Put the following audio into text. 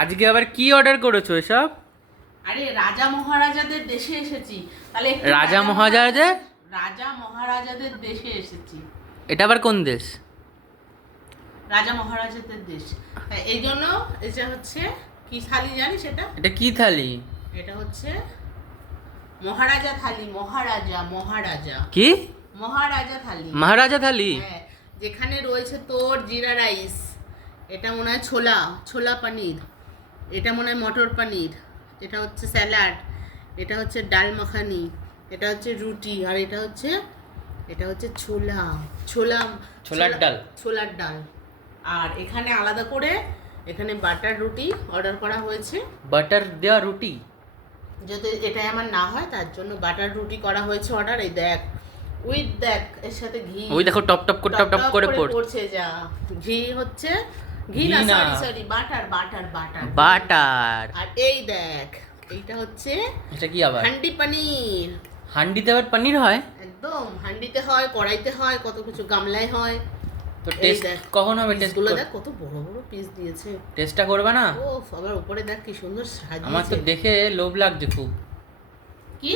আজকে আবার কি অর্ডার করেছো এসব? আরে রাজা মহারাজাদের দেশে এসেছি, তাহলে একটু রাজা মহারাজা? রাজা মহারাজাদের দেশে এসেছি। এটা আবার কোন দেশ? রাজা মহারাজাদের দেশ, তাই এই জন্য এটা হচ্ছে কি থালি জানিস এটা? এটা কি থালি? এটা হচ্ছে মহারাজা থালি। মহারাজা মহারাজা কি মহারাজা থালি। মহারাজা থালি? হ্যাঁ, যেখানে রয়েছে তোর জিরা রাইস, এটা মনে হয় ছোলা ছোলা পনির, এটা মনে হয় মটর পনির, এটা হচ্ছে স্যালাড, এটা হচ্ছে ডাল মাখানি, এটা হচ্ছে রুটি, আর এটা হচ্ছে ছোলা ছোলা ছোলার ডাল। ছোলার ডাল। আর এখানে আলাদা করে এখানে বাটার রুটি অর্ডার করা হয়েছে। বাটার দেওয়া রুটি? যদি এটাই আমার না হয় তার জন্য বাটার রুটি করা হয়েছে অর্ডার। এই দেখ, উইথ দেখ এর সাথে ঘি। ওই দেখো টপ টপ করে টপ টপ করে পড়ছে যা। ঘি হচ্ছে ঘি না, sorry butter butter butter butter. আর এই দেখ, এইটা হচ্ছে এটা কি আবার? হান্ডি পনির। হান্ডিতে আবার পনির হয়? একদম হান্ডিতে হয়, কড়াইতে হয়, কত কিছু, গামলায় হয়। তো এই টেস্ট দেখ, কখন হবে? টেস্ট পিসগুলো দেখ কত বড় বড় পিস দিয়েছে। টেস্টটা করবে না? ও আবার উপরে দেখ কি সুন্দর সাজিয়েছে। আমার তো দেখে লোভ লাগছে খুব। কি